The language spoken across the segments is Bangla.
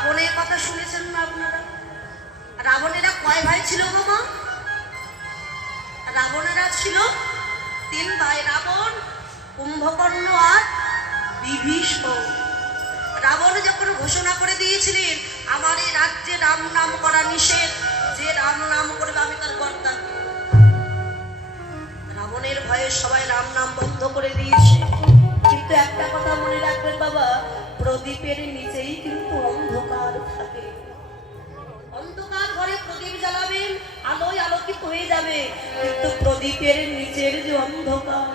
রাবণের কথা শুনেছেন না আপনারা? রাবণেরা কয় ভাই ছিল গো মা? রাবণেরা ছিল তিন ভাই, রাবণ, কুম্ভকর্ণ আর বিভীষণ রাবণ যখন ঘোষণা করে দিয়েছিলেন, আমার এই রাজ্যে রাম নাম করা নিষেধ, যে রাম নাম করবে আমি তার গর্দান রাবণের ভয়ে সবাই রাম নাম বন্ধ করে দিয়েছে। কিন্তু একটা কথা মনে রাখবেন বাবা, প্রদীপের নিচেই কিন্তু প্রদীপ জ্বালাবেন, আলোয় আলোকিত হয়ে যাবে। কিন্তু প্রদীপের নিচের যে অন্ধকার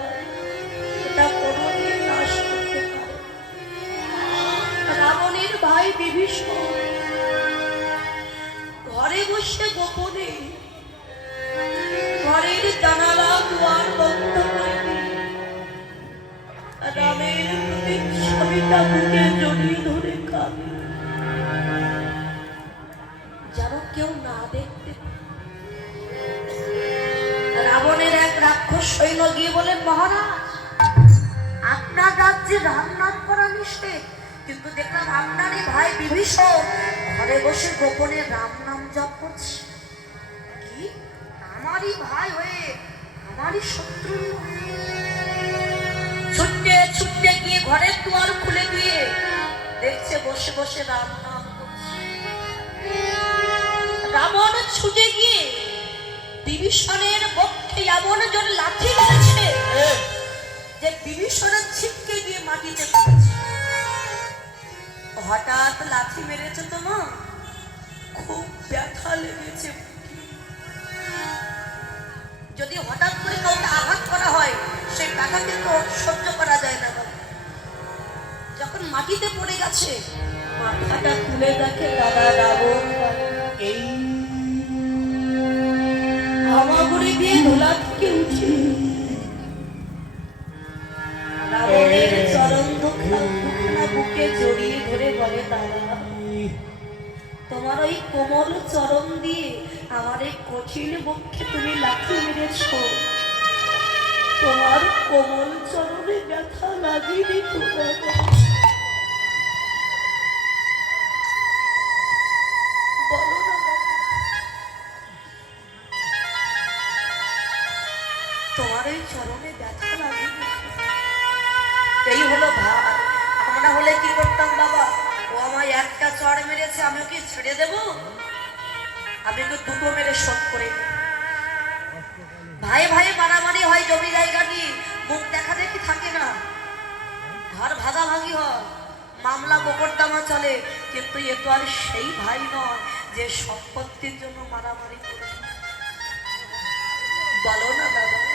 ভাই ঘরে বসে গোপনে, ঘরের রামের প্রতি ছবিটা বুকে জড়িয়ে রাক্ষস সৈন্য গিয়ে বলেন, মহারাজ, আপনার রাজ্যে রামনাম করা নিষেধ। কিন্তু দেখলাম আপনারই ভাই বিভীষণ ঘরে বসে গোপনে রাম নাম জপ করছে। কি? আমারই ভাই হয়ে আমারই শত্রু ছুটতে ছুটতে গিয়ে ঘরের দুয়ার খুলে দিয়ে দেখছে, বসে বসে রাম নাম করছে। রাবণ ছুটে গিয়ে বিভীষণের বক্ষে এমন জন লাঠি মেরেছে যে বিভীষণের ছিটকে দিয়ে মাটিতে হঠাৎ লাঠি মেরেছে তো মা। খুব ব্যথা লেগেছে যদি হঠাৎ করে কাউকে আঘাত করা হয়, সেই ব্যথা কিন্তু সহ্য করা যায় না। যখন মাটিতে পড়ে গেছে মাথাটা তুলে দেখে তোমার ওই কোমল চরণ দিয়ে আমার এই কঠিন বক্ষে তুমি লাথি মেরেছ তোমার কোমল চরণে ব্যথা লাগিয়ে তোমার। এই হলো ভার। আমরা হলে কি করতাম বাবা? ও আমায় একটা চড় মেরেছে, আমি ওকে ছেড়ে দেব? আমি ওকে দুটো মেরে শোধ করে ভাই ভাই, মারামারি হয়, জমি জায়গা নিয়ে মুখ দেখা দেখি থাকে না? ঘর ভাগাভাগি হয়। মামলা মোকদ্দমা চলে। কিন্তু এ তো আর সেই ভাই নয় যে সম্পত্তির জন্য মারামারি করে। বলো না দাদা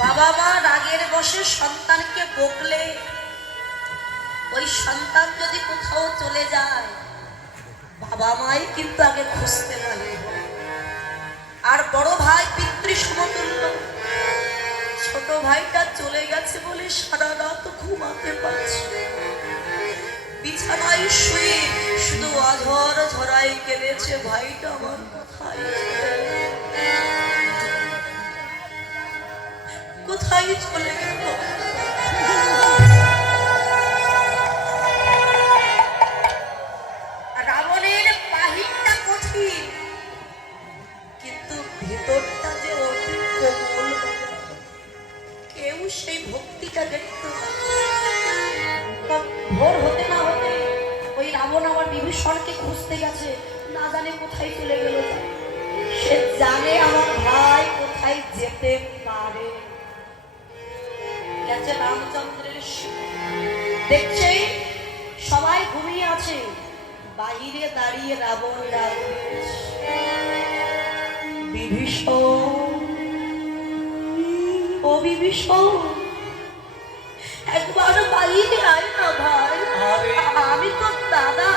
বাবা মা রাগের বসে সন্তানকে বকলে। ওই সন্তান যদি কোথাও চলে যায়, বাবা মাই কিন্তু আগে খুঁজতে লাগে আর বড় ভাই পিতৃ সমতুল্য ছোট ভাইটা চলে গেছে বলে সারা রাত ঘুমাতে পারছে বিছানায় শুয়ে শুধু অঝর ঝরাই ভাইটা আমার কোথায়। কোথায় চলে কেউ সেই ভক্তিটা দেখতে ভোর হতে না হতে ওই রাবণ আমার বিভীষণকে খুঁজতে গেছে, না জানে কোথায় চলে গেল। সে জানে আমার ভাই কোথায় যেতে দাঁড়িয়ে রাবণ রাবণ বিভীষণ ও বিভীষণ একবার পালিয়ে আয় না ভাই। আমি তো দাদা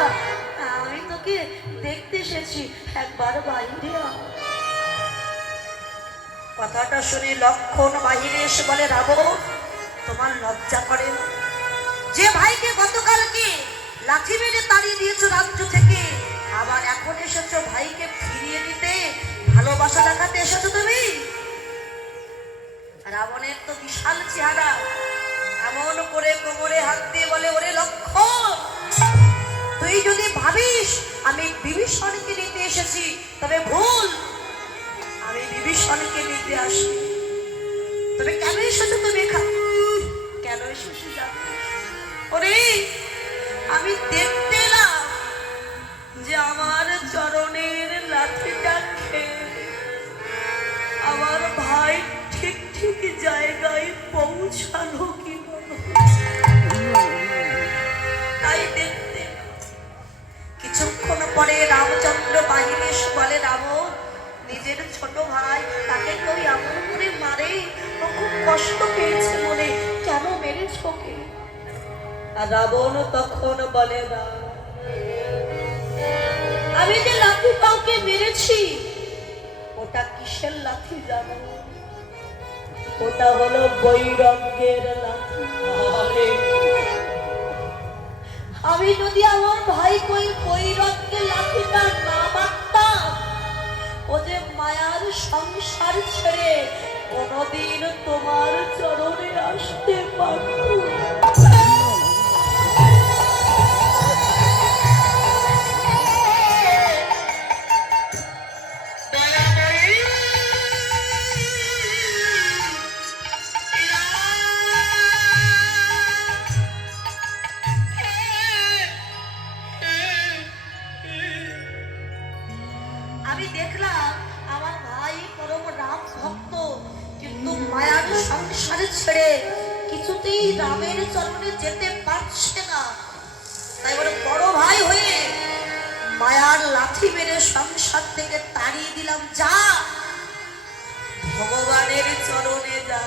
আমি তোকে দেখতে এসেছি। একবার বাইরে কথাটা শুনে লক্ষণ বাহিরে এসে বলে রাবণ তোমার লজ্জা করে যে ভাইকে গতকালকে লাঠি মেরে তাড়িয়ে দিয়েছ রাজ্য থেকে। আবার এখন এসেছ ভাইকে ফিরিয়ে দিতে। ভালোবাসা দেখাতে এসেছ তুমি। রাবণের তো বিশাল চেহারা। এমন করে কোমরে হাত দিয়ে বলে, ওরে লক্ষ্য তুই যদি ভাবিস আমি বিভীষণকে নিতে এসেছি, তবে ভুল। আমি বিভীষণকে নিতে আসি তবে কেন এসেছ তুমি কেন এসেছ ওরে আমি দেখতে এলাম যে আমার চরণের লাঠিটা খেয়ে আমার ভাই ঠিক ঠিক জায়গায় পৌঁছালো কি বলো? তাই দেখতে কিছুক্ষণ পরে রামচন্দ্র এসে বলে রাবণ নিজের ছোট ভাই তাকে কেউ এমন করে মারে খুব কষ্ট পেয়েছে মনে কেন মেরেছ আর রাবণ তখন বলে "রাম, আমি যে লাঠি কাউকে মেরেছি ওটা কিসের লাঠি জানো? ওটা হলো বৈরজ্ঞের লাঠি। আমি যদি আমার ভাই কই বৈরজ্ঞে লাঠিটা না মারতাম ও যে মায়ার সংসার ছেড়ে কোনদিন তোমার চরণে আসতে পারত রামের চরণে যেতে পারছে না। তাই বলে বড় ভাই হয়ে মায়ার লাঠি মেরে সংসার থেকে তাড়িয়ে দিলাম, যা। ভগবানের চরণে যা।